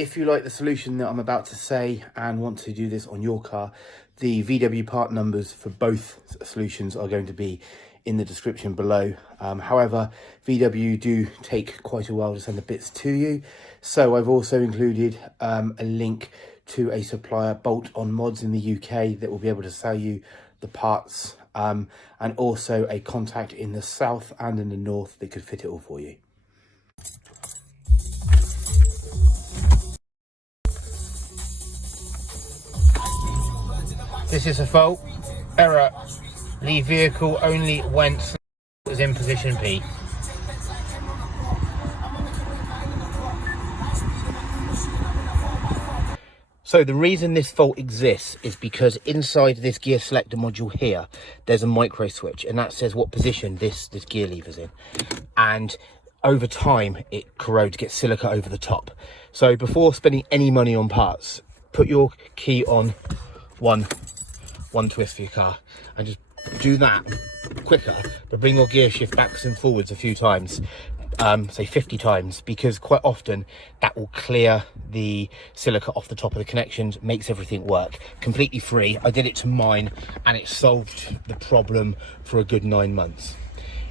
if you like the solution that I'm about to say and want to do this on your car, the VW part numbers for both solutions are going to be in the description below. However, VW do take quite a while to send the bits to you, so I've also included a link to a supplier, Bolt on Mods in the UK, that will be able to sell you the parts, and also a contact in the south and in the north that could fit it all for you. This is a fault, error, leave vehicle only when was in position P. So the reason this fault exists is because inside this gear selector module here, there's a micro switch, and that says what position this gear lever's in. And over time, it corrodes, gets silica over the top. So before spending any money on parts, put your key on one twist for your car and just do that quicker, but bring your gear shift backwards and forwards a few times, say 50 times, because quite often that will clear the silica off the top of the connections, makes everything work completely free. I did it to mine and it solved the problem for a good 9 months.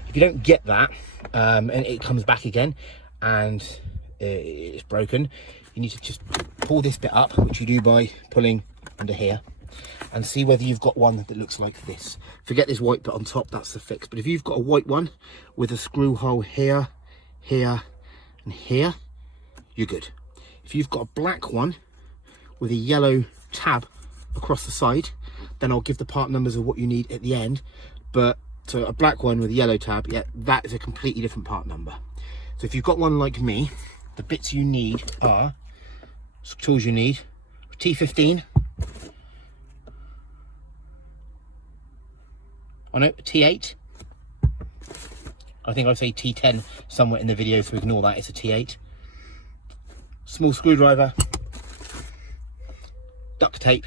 If you don't get that and it comes back again and it's broken, you need to just pull this bit up, which you do by pulling under here, and see whether you've got one that looks like this. Forget this white bit on top, that's the fix. But if you've got a white one with a screw hole here, here and here, you're good. If you've got a black one with a yellow tab across the side, then I'll give the part numbers of what you need at the end. But so a black one with a yellow tab, yeah, that is a completely different part number. So if you've got one like me, the bits you need are, tools you need, T15, oh no, T8. I think I say T10 somewhere in the video, so ignore that, it's a T8. Small screwdriver, duct tape,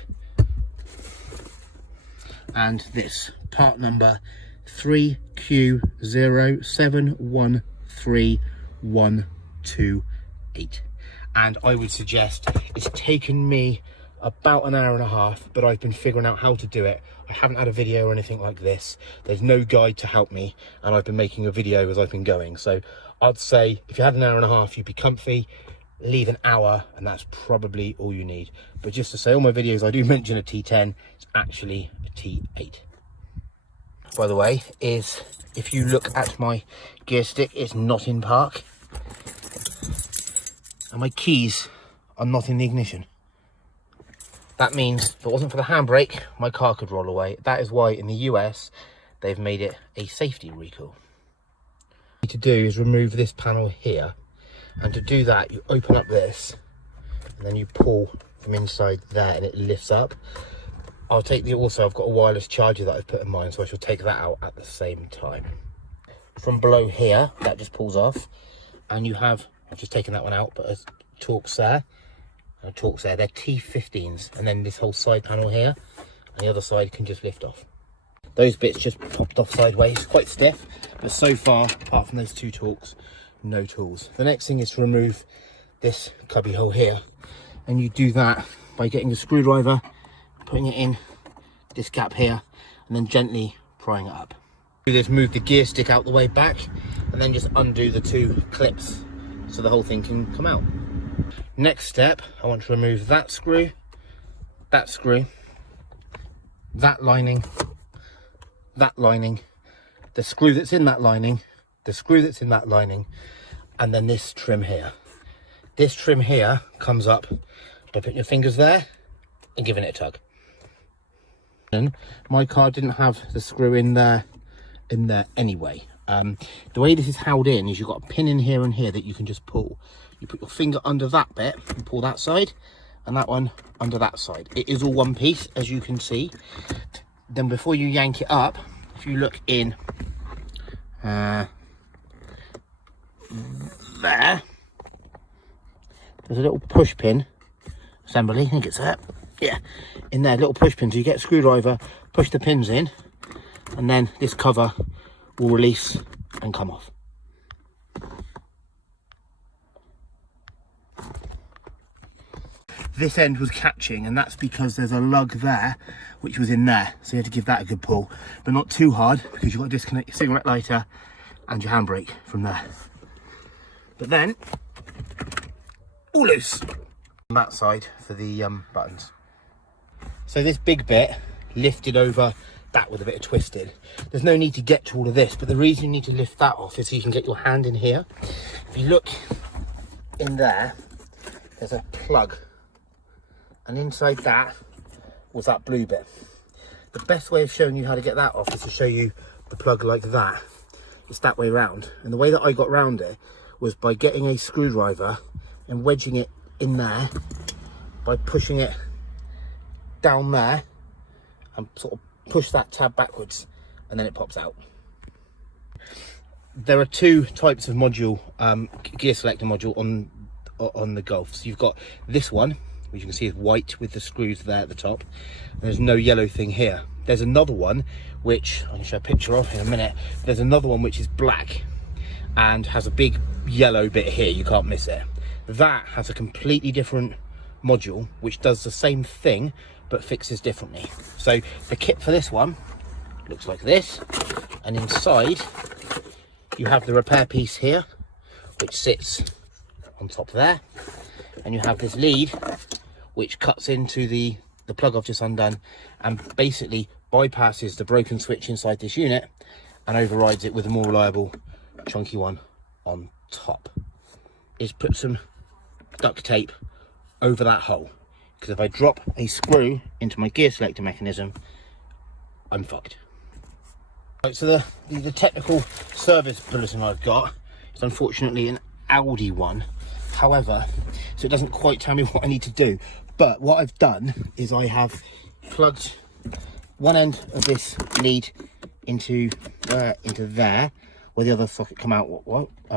and this part number 3Q07131128. And I would suggest, it's taken me about an hour and a half, but I've been figuring out how to do it. I haven't had a video or anything like this. There's no guide to help me, and I've been making a video as I've been going. So I'd say if you had an hour and a half, you'd be comfy. Leave an hour, and that's probably all you need. But just to say, all my videos I do mention a T10, it's actually a T8. By the way, is if you look at my gear stick, it's not in park, and my keys are not in the ignition. That means if it wasn't for the handbrake, my car could roll away. That is why in the US, they've made it a safety recall. What you need to do is remove this panel here. And to do that, you open up this, and then you pull from inside there, and it lifts up. I'll take also I've got a wireless charger that I've put in mine, so I shall take that out at the same time. From below here, that just pulls off. And you have, I've just taken that one out, but there's Torx there. Torx there, they're T15s, and then this whole side panel here and the other side can just lift off. Those bits just popped off sideways, quite stiff, but so far, apart from those two Torx, no tools. The next thing is to remove this cubby hole here, and you do that by getting a screwdriver, putting it in this gap here, and then gently prying it up. Do this, move the gear stick out the way back, and then just undo the two clips so the whole thing can come out. Next step, I want to remove that screw, that lining, the screw that's in that lining, the screw that's in that lining, and then this trim here. This trim here comes up by putting your fingers there and giving it a tug. And my car didn't have the screw in there anyway. The way this is held in is you've got a pin in here and here that you can just pull. You put your finger under that bit and pull that side, and that one under that side. It is all one piece, as you can see. Then before you yank it up, if you look in there, there's a little push pin assembly, I think it's that, yeah, in there, little push pin. So you get a screwdriver, push the pins in, and then this cover will release and come off. this end was catching, and that's because there's a lug there which was in there, so you had to give that a good pull, but not too hard, because you've got to disconnect your cigarette lighter and your handbrake from there. But then all loose on that side for the buttons. So this big bit lifted over that with a bit of twisting. There's no need to get to all of this, but the reason you need to lift that off is so you can get your hand in here. If you look in there, there's a plug, and inside that was that blue bit. The best way of showing you how to get that off is to show you the plug like that. It's that way round, and the way that I got round it was by getting a screwdriver and wedging it in there, by pushing it down there and sort of push that tab backwards, and then it pops out. There are two types of module, gear selector module on the Golf. So you've got this one, which you can see is white with the screws there at the top, and there's no yellow thing here. There's another one which I'll show a picture of in a minute. There's another one which is black and has a big yellow bit here, you can't miss it. That has a completely different module which does the same thing but fixes differently. So the kit for this one looks like this, and inside you have the repair piece here which sits on top there, and you have this lead which cuts into the plug I've just undone and basically bypasses the broken switch inside this unit and overrides it with a more reliable chunky one on top. Is put some duct tape over that hole, because if I drop a screw into my gear selector mechanism, I'm fucked. Right, so the technical service bulletin I've got is unfortunately an Audi one. However, so it doesn't quite tell me what I need to do. But what I've done is I have plugged one end of this lead into there, where the other socket come out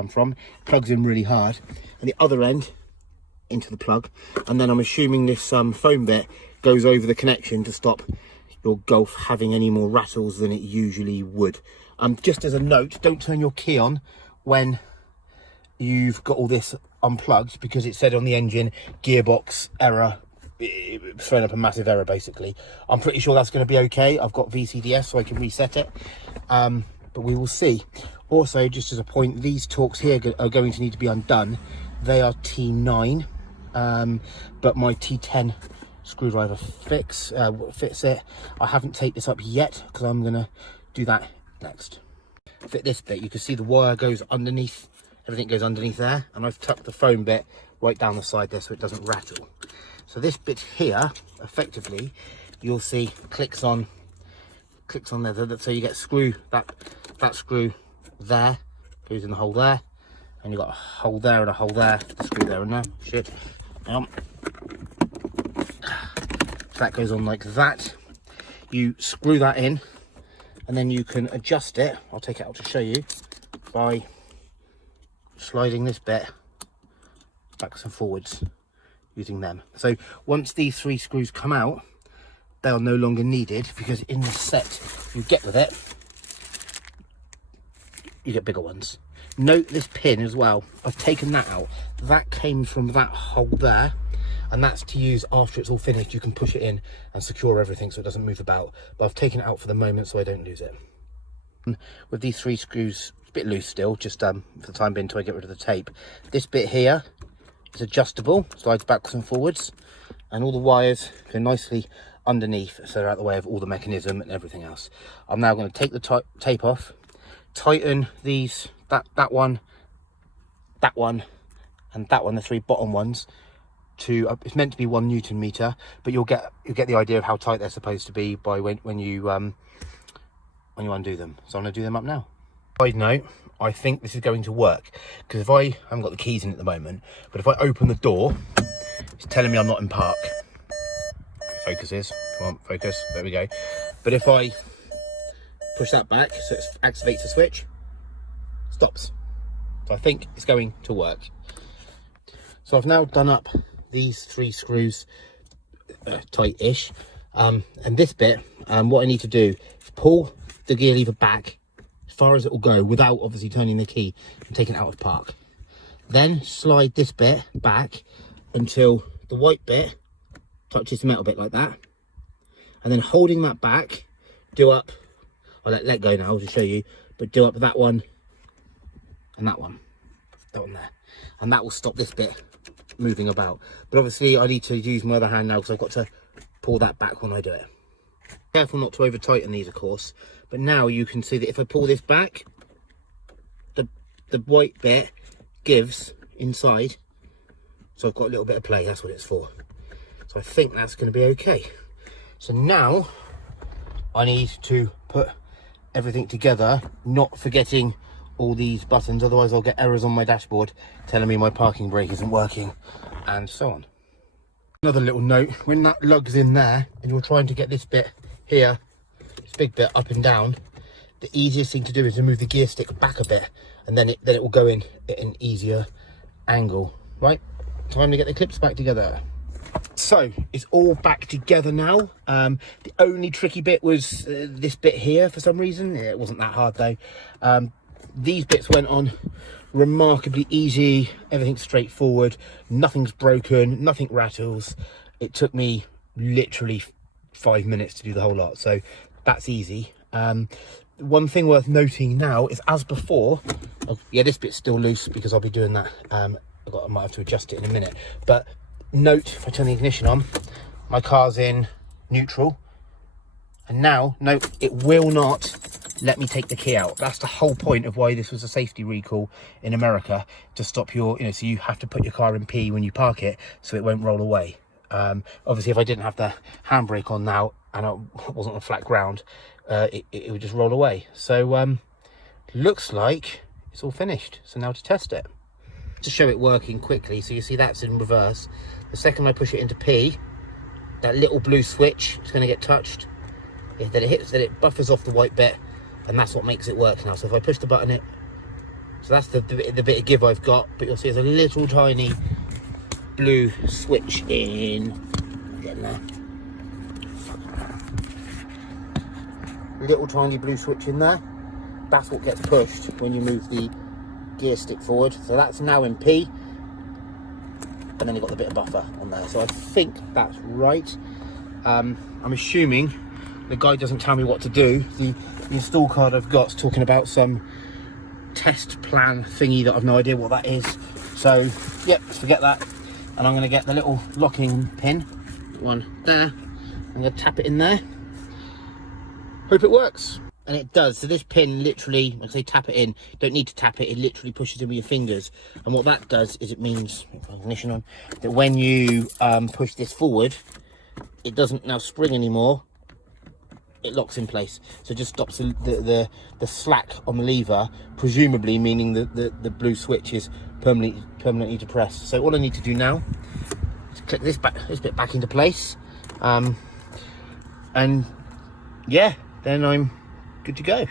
from. Plugs in really hard, and the other end into the plug, and then I'm assuming this foam bit goes over the connection to stop your Golf having any more rattles than it usually would. Just as a note, don't turn your key on when you've got all this unplugged, because it said on the engine gearbox error. It's thrown up a massive error basically. I'm pretty sure that's going to be okay. I've got VCDS so I can reset it, but we will see. Also, just as a point, these torques here are going to need to be undone. They are T9, but my T10 screwdriver fits it. I haven't taped this up yet because I'm going to do that next. Fit this bit, you can see the wire goes underneath, everything goes underneath there, and I've tucked the foam bit right down the side there so it doesn't rattle. So this bit here, effectively, you'll see clicks on there, so you get that screw there, goes in the hole there, and you've got a hole there and a hole there, the screw there and there, shit. So that goes on like that. You screw that in, and then you can adjust it, I'll take it out to show you, by sliding this bit backwards and forwards using them. So once these three screws come out, they are no longer needed, because in the set you get with it, you get bigger ones. Note this pin as well, I've taken that out. That came from that hole there, and that's to use after it's all finished. You can push it in and secure everything so it doesn't move about, but I've taken it out for the moment so I don't lose it. With these three screws, it's a bit loose still, just for the time being until I get rid of the tape. This bit here is adjustable, slides backwards and forwards, and all the wires go nicely underneath so they're out of the way of all the mechanism and everything else. I'm now going to take the tape off, tighten these, that one, and that one, the three bottom ones, to it's meant to be 1 Newton meter, but you'll get the idea of how tight they're supposed to be by when you undo them. So I'm going to do them up now. Side note, I think this is going to work, because if I haven't got the keys in at the moment, but if I open the door, it's telling me I'm not in park. Focuses, come on, focus, there we go. But if I push that back, so it activates the switch, stops. So I think it's going to work. So I've now done up these three screws tight-ish, and this bit, what I need to do is pull the gear lever back as far as it will go without obviously turning the key and taking it out of park. Then slide this bit back until the white bit touch this metal bit like that, and then holding that back, do up, I'll let go now to show you, but do up that one and that one there, and that will stop this bit moving about. But obviously I need to use my other hand now because I've got to pull that back when I do it. Careful not to over tighten these, of course, but now you can see that if I pull this back, the white bit gives inside, so I've got a little bit of play. That's what it's for. So I think that's going to be okay. So now I need to put everything together, not forgetting all these buttons, otherwise I'll get errors on my dashboard telling me my parking brake isn't working, and so on. Another little note, when that lug's in there and you're trying to get this bit here, this big bit up and down, the easiest thing to do is to move the gear stick back a bit, and then it will go in at an easier angle. Right, time to get the clips back together. So it's all back together now. The only tricky bit was this bit here for some reason. It wasn't that hard though. These bits went on remarkably easy, everything's straightforward, nothing's broken, nothing rattles. It took me literally 5 minutes to do the whole lot, so that's easy. One thing worth noting now is, as before, yeah, this bit's still loose because I'll be doing that. I might have to adjust it in a minute, but note, if I turn the ignition on, my car's in neutral, and now note, it will not let me take the key out. That's the whole point of why this was a safety recall in America, to stop your, so you have to put your car in P when you park it so it won't roll away. Obviously if I didn't have the handbrake on now and I wasn't on flat ground, it would just roll away. So looks like it's all finished. So now to test it, to show it working quickly, so you see that's in reverse. The second I push it into P, that little blue switch is going to get touched. Yeah, then it hits, then it buffers off the white bit, and that's what makes it work now. So if I push the button, so that's the bit of give I've got, but you'll see there's a little tiny blue switch in, getting there, little tiny blue switch in there. That's what gets pushed when you move the gear stick forward. So that's now in P, and then you've got the bit of buffer on there. So I think that's right. I'm assuming the guy doesn't tell me what to do. The install card I've got is talking about some test plan thingy that I've no idea what that is. So yep, let's forget that. And I'm going to get the little locking pin, one there. I'm going to tap it in there. Hope it works. And it does. So this pin literally, like I say, tap it in. Don't need to tap it. It literally pushes in with your fingers. And what that does is it means, ignition on, that when you push this forward, it doesn't now spring anymore. It locks in place. So it just stops the slack on the lever, presumably meaning that the blue switch is permanently depressed. So all I need to do now is click this bit back into place. And yeah, then I'm good to go.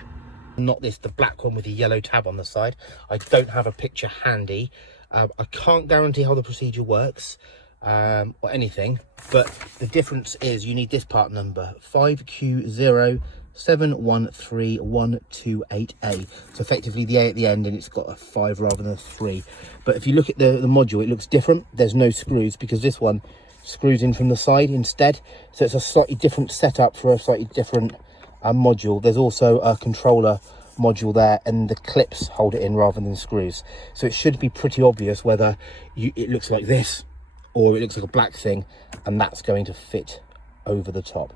Not the black one with the yellow tab on the side. I don't have a picture handy. I can't guarantee how the procedure works or anything, but the difference is you need this part number, 5Q071312A. So effectively the A at the end, and it's got a 5 rather than a 3. But if you look at the module, it looks different. There's no screws because this one screws in from the side instead. So it's a slightly different setup for a slightly different module. There's also a controller module there, and the clips hold it in rather than screws. So it should be pretty obvious whether it looks like this or it looks like a black thing, and that's going to fit over the top.